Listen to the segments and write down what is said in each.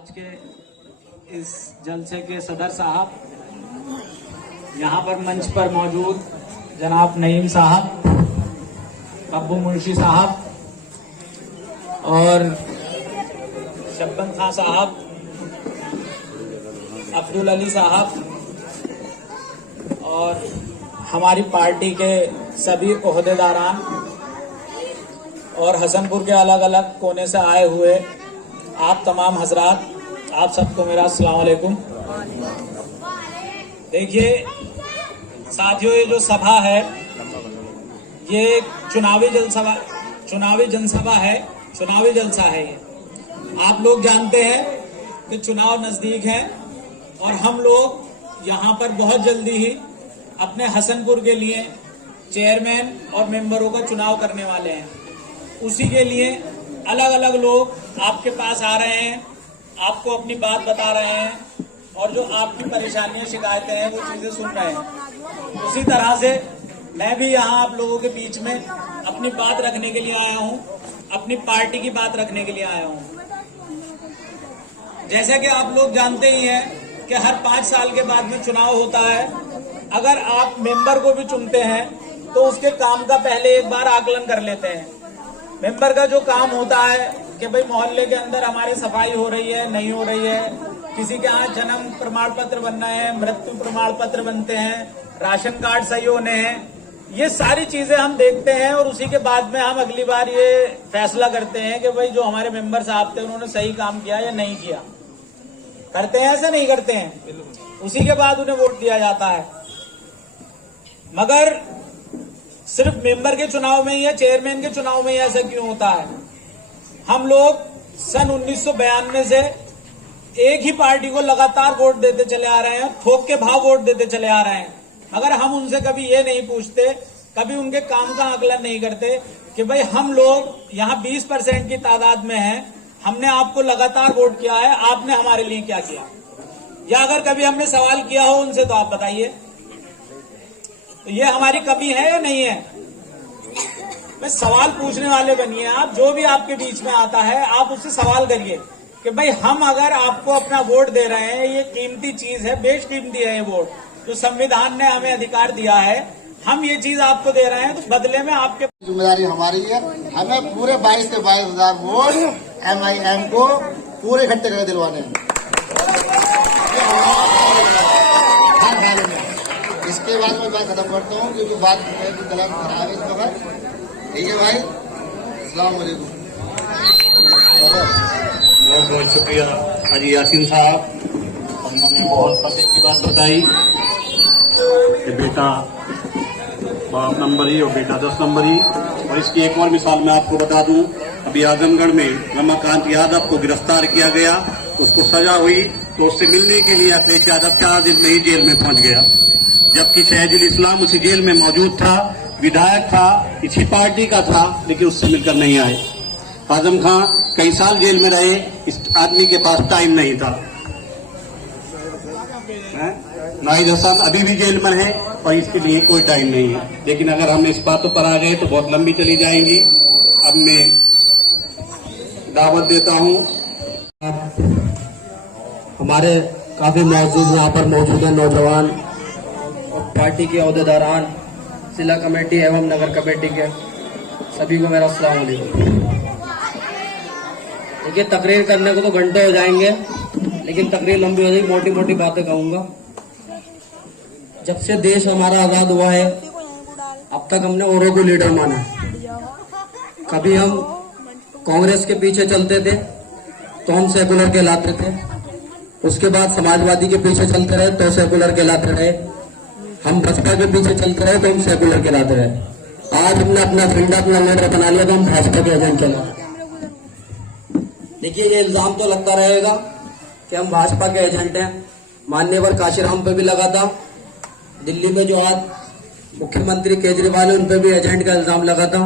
आज के इस जलसे के सदर साहब, यहाँ पर मंच पर मौजूद जनाब नईम साहब, अब्बू मुंशी साहब और शब्बन खां साहब, अब्दुल अली साहब और हमारी पार्टी के सभी ओहदेदारान और हसनपुर के अलग अलग कोने से आए हुए आप तमाम हजरात, आप सबको मेरा अस्सलाम वालेकुम। देखिए साथियों, ये जो सभा है ये चुनावी जनसभा है, चुनावी जलसा है। ये आप लोग जानते हैं कि चुनाव नजदीक है और हम लोग यहाँ पर बहुत जल्दी ही अपने हसनपुर के लिए चेयरमैन और मेंबरों का चुनाव करने वाले हैं। उसी के लिए अलग अलग लोग आपके पास आ रहे हैं, आपको अपनी बात बता रहे हैं और जो आपकी परेशानियां शिकायतें हैं वो चीजें सुन रहे हैं। उसी तरह से मैं भी यहाँ आप लोगों के बीच में अपनी बात रखने के लिए आया हूँ, अपनी पार्टी की बात रखने के लिए आया हूँ। जैसा कि आप लोग जानते ही हैं कि हर 5 साल के बाद में चुनाव होता है। अगर आप मेंबर को भी चुनते हैं तो उसके काम का पहले एक बार आकलन कर लेते हैं। मेंबर का जो काम होता है कि भाई मोहल्ले के अंदर हमारी सफाई हो रही है, नहीं हो रही है, किसी के यहाँ जन्म प्रमाण पत्र बनना है, मृत्यु प्रमाण पत्र बनते हैं, राशन कार्ड सही होने हैं, ये सारी चीजें हम देखते हैं और उसी के बाद में हम अगली बार ये फैसला करते हैं कि भाई जो हमारे मेंबर साहब थे उन्होंने सही काम किया या नहीं किया। करते हैं ऐसे नहीं करते हैं, उसी के बाद उन्हें वोट दिया जाता है। मगर सिर्फ मेंबर के चुनाव में या चेयरमैन के चुनाव में ऐसा क्यों होता है? हम लोग सन 1992 से एक ही पार्टी को लगातार वोट देते चले आ रहे हैं, थोक के भाव वोट देते चले आ रहे हैं, मगर हम उनसे कभी ये नहीं पूछते, कभी उनके काम का आकलन नहीं करते कि भाई हम लोग यहाँ 20% की तादाद में हैं, हमने आपको लगातार वोट किया है, आपने हमारे लिए क्या किया? या अगर कभी हमने सवाल किया हो उनसे तो आप बताइए। तो ये हमारी कमी है या नहीं है? मैं सवाल पूछने वाले बनिए आप, जो भी आपके बीच में आता है आप उससे सवाल करिए कि भाई हम अगर आपको अपना वोट दे रहे हैं, ये कीमती चीज है, बेशकीमती है ये वोट, जो संविधान ने हमें अधिकार दिया है, हम ये चीज आपको दे रहे हैं तो बदले में आपके जिम्मेदारी हमारी है। हमें पूरे 22 से 22,000 वोट MIM को पूरे इकट्ठे करके दिलवाने हैं। इसके बाद में मैं खत्म करता हूँ क्योंकि बात गलत खराब है इस वक्त। ठीक है भाई, अस्सलाम वालेकुम। बहुत बहुत शुक्रिया हाजी यासीन साहब, उन्होंने बहुत फतेह की बात बताई कि बेटा बाप नंबरी और बेटा 10 नंबरी। और इसकी एक और मिसाल मैं आपको बता दूं, अभी आजमगढ़ में रमाकांत यादव को गिरफ्तार किया गया, उसको सजा हुई तो उससे मिलने के लिए अखिलेश यादव 4 दिन में ही जेल में पहुंच गया, जबकि शहजुल इस्लाम उसी जेल में मौजूद था, विधायक था, इसी पार्टी का था, लेकिन उससे मिलकर नहीं आए। आजम खां कई साल जेल में रहे, इस आदमी के पास टाइम नहीं था। नाहिद हसन अभी भी जेल में है और इसके लिए कोई टाइम नहीं है। लेकिन अगर हम इस बातों पर आ गए तो बहुत लंबी चली जाएंगी। अब मैं दावत देता हूं, हमारे काफी मौजूद यहाँ पर मौजूद है नौजवान और पार्टी के अहदेदारान, जिला कमेटी एवं नगर कमेटी के सभी को मेरा अस्सलाम वालेकुम। देखिए, तकरीर करने को तो घंटे हो जाएंगे, लेकिन तकरीर लंबी हो जाएगी, मोटी मोटी बातें कहूंगा। जब से देश हमारा आजाद हुआ है अब तक हमने औरों को लीडर माना। कभी हम कांग्रेस के पीछे चलते थे तो हम सेकुलर कहलाते थे, उसके बाद समाजवादी के पीछे चलते रहे तो सेकुलर कहलाते रहे, हम भाजपा के पीछे चलते रहे तो हम सेकुलर कहलाते रहे। आज हमने अपना झंडा, अपना लीडर बना लिया तो हम भाजपा के एजेंट कहलाते। देखिए, ये इल्जाम तो लगता रहेगा कि हम भाजपा के एजेंट हैं। माननीय काशीराम पे भी लगा था, दिल्ली में जो आज मुख्यमंत्री केजरीवाल है उन पे भी एजेंट का इल्जाम लगा था।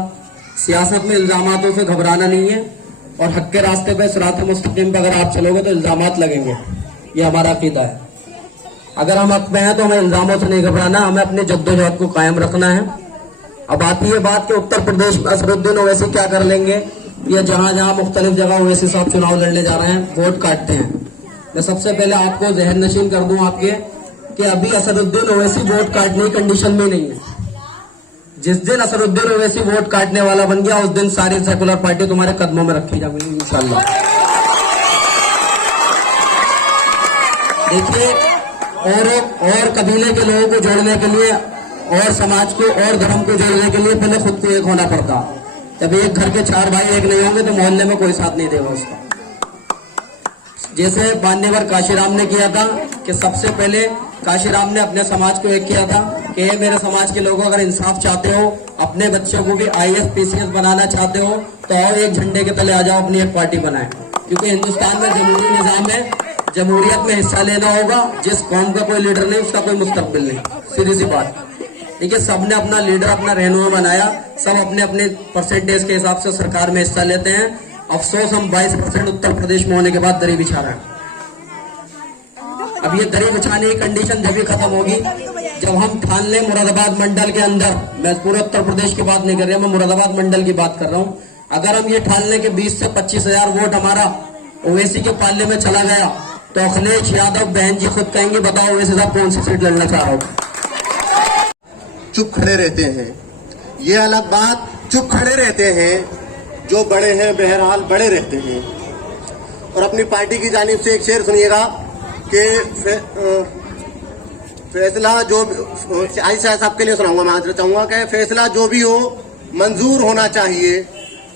सियासत में इल्जामातों से घबराना नहीं है और हक के रास्ते पे, सिरात मुस्तकीम पे अगर आप चलोगे तो इल्जामात लगेंगे, ये हमारा अकीदा है। अगर हम हक में हैं तो हमें इल्जामों से नहीं घबराना, हमें अपनी जद्दोजहद को कायम रखना है। अब आती है बात कि उत्तर प्रदेश में असरुद्दीन ओवैसी क्या कर लेंगे, या जहां जहां मुख्तलिफ जगह ओवैसी साहब चुनाव लड़ने जा रहे हैं, वोट काटते हैं। मैं सबसे पहले आपको जहन नशीन कर दूं आपके कि अभी असदुद्दीन ओवैसी वोट काटने की कंडीशन में नहीं है। जिस दिन असदुद्दीन ओवैसी वोट काटने वाला बन गया, उस दिन सारी सेकुलर पार्टी तुम्हारे कदमों में रखी जाएगी इंशाल्लाह। देखिए, और कबीले के लोगों को जोड़ने के लिए और समाज को और धर्म को जोड़ने के लिए पहले खुद को एक होना पड़ता। जब एक घर के 4 भाई एक नहीं होंगे तो मोहल्ले में कोई साथ नहीं देगा उसका। जैसे मान्यवर काशीराम ने किया था कि सबसे पहले काशीराम ने अपने समाज को एक किया था कि ये मेरे समाज के लोगों, अगर इंसाफ चाहते हो, अपने बच्चों को भी IAS PCS बनाना चाहते हो, तो आओ एक झंडे के तले आ जाओ, अपनी एक पार्टी बनाए। क्योंकि हिंदुस्तान में जमहूरी निजाम है, जमहूरियत में हिस्सा लेना होगा। जिस कौम का कोई लीडर नहीं, उसका कोई मुस्तकबिल नहीं, सीधी सी बात। देखिए, सबने अपना लीडर, अपना रहनुमा बनाया, सब अपने अपने परसेंटेज के हिसाब से सरकार में हिस्सा लेते हैं। अफसोस हम 22% उत्तर प्रदेश में होने के बाद दरी बिछा रहे हैं। अब ये दरी बिछाने की कंडीशन जब भी खत्म होगी जब हम ठान लें मुरादाबाद मंडल के अंदर, मैं पूरे उत्तर प्रदेश की बात नहीं कर रहा, मैं मुरादाबाद मंडल की बात कर रहा हूं। अगर हम ये ठान लें कि 20 से 25 हजार वोट हमारा ओवैसी के पाले में चला गया, तो अखिलेश यादव बहन जी खुद कहेंगे, बताओ ओवैसी साहब कौन सी सीट लड़ना चाह रहा हो। चुप खड़े रहते हैं, ये अलग बात। चुप खड़े रहते हैं, जो बड़े हैं बहरहाल बड़े रहते हैं। और अपनी पार्टी की जानिब से एक शेर सुनिएगा कि फैसला जो आयशा साहब के लिए सुनाऊंगा, मैं चाहूंगा कि फैसला जो भी हो मंजूर होना चाहिए,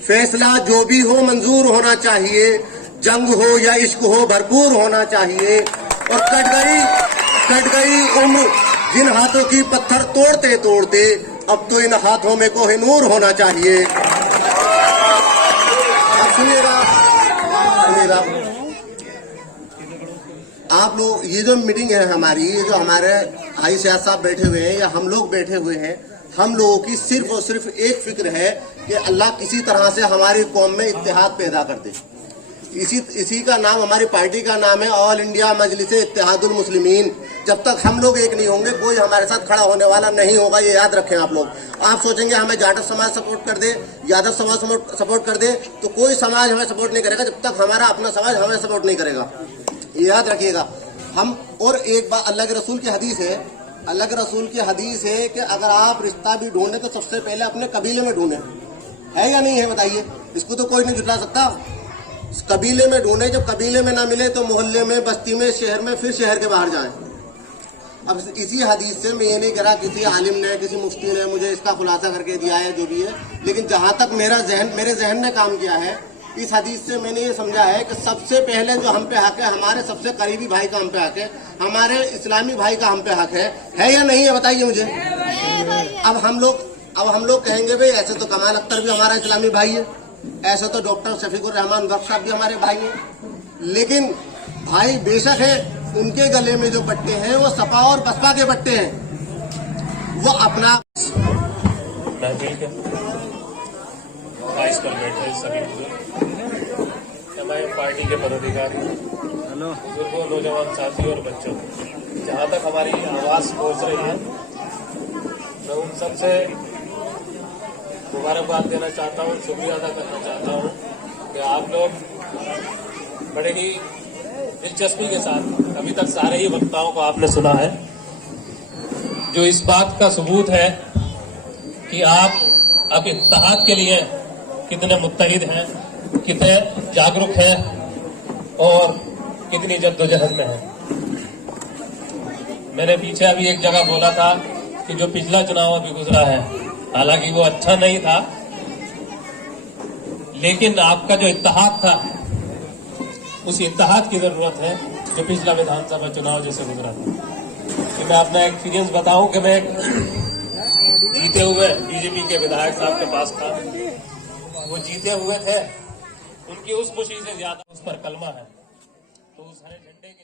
फैसला जो भी हो मंजूर होना चाहिए, जंग हो या इश्क हो भरपूर होना चाहिए। और कट गई उम्र जिन हाथों की पत्थर तोड़ते तोड़ते, अब तो इन हाथों में कोहिनूर होना चाहिए। अब सुनिएगा आप लोग, ये जो मीटिंग है हमारी, ये जो हमारे आई सियासत साहब बैठे हुए हैं या हम लोग बैठे हुए हैं, हम लोगों की सिर्फ और सिर्फ एक फिक्र है कि अल्लाह किसी तरह से हमारी कौम में इत्तेहाद पैदा कर दे। इसी का नाम, हमारी पार्टी का नाम है ऑल इंडिया मजलिस इत्तेहादुल मुस्लिमीन। जब तक हम लोग एक नहीं होंगे, कोई हमारे साथ खड़ा होने वाला नहीं होगा, ये याद रखें आप लोग। आप सोचेंगे हमें जाटव समाज सपोर्ट कर दे, यादव समाज सपोर्ट कर दे, तो कोई समाज हमें सपोर्ट नहीं करेगा जब तक हमारा अपना समाज हमें सपोर्ट नहीं करेगा, ये याद रखिएगा हम। और एक बात, अल्लाह के रसूल की हदीस है, अल्लाह के रसूल की हदीस है कि अगर आप रिश्ता भी ढूंढे तो सबसे पहले अपने कबीले में ढूंढे। है या नहीं है बताइए? इसको तो कोई नहीं झुठला सकता। कबीले में ढूंढे, जब कबीले में ना मिले तो मोहल्ले में, बस्ती में, शहर में, फिर शहर के बाहर जाएं। अब इसी हदीस से मैं ये नहीं करा किसी आलिम ने, किसी मुफ्ती ने मुझे इसका खुलासा करके दिया है, जो भी है, लेकिन जहां तक मेरे जहन ने काम किया है, इस हदीस से मैंने ये समझा है कि सबसे पहले जो हम पे हक है, हमारे सबसे करीबी भाई का हम पे हक है, हमारे इस्लामी भाई का हम पे हक है या नहीं है बताइए मुझे। अब हम लोग कहेंगे भाई ऐसे तो कमाल अख्तर भी हमारा इस्लामी भाई है, ऐसे तो डॉक्टर शफीकुर रहमान वक्फ साहब भी हमारे भाई हैं, लेकिन भाई बेशक है, उनके गले में जो पट्टे हैं वो सपा और बसपा के पट्टे हैं। वो अपना पर बैठे सभी हमारे पार्टी के पदाधिकारी, बुजुर्गों, नौजवान साथियों और बच्चों, जहाँ तक हमारी आवाज पहुँच रही है, मैं उन सबसे मुबारकबाद देना चाहता हूँ, शुक्रिया अदा करना चाहता हूँ कि आप लोग बड़े ही दिलचस्पी के साथ, अभी तक सारे ही वक्ताओं को आपने सुना है, जो इस बात का सबूत है कि आप अब इत्तेहाद के लिए कितने मुत्तहिद हैं, कितने जागरूक हैं और कितनी जद्दोजहद में हैं। मैंने पीछे अभी एक जगह बोला था कि जो पिछला चुनाव अभी गुजरा है, हालांकि वो अच्छा नहीं था, लेकिन आपका जो इत्तेहाद था, उस इत्तेहाद की जरूरत है जो पिछला विधानसभा चुनाव जैसे गुजरा था। कि मैं अपना एक्सपीरियंस बताऊं कि मैं जीते हुए बीजेपी के विधायक साहब के पास था, वो जीते हुए थे, उनकी उस खुशी से ज्यादा उस पर कलमा है, तो उस हरे झंडे के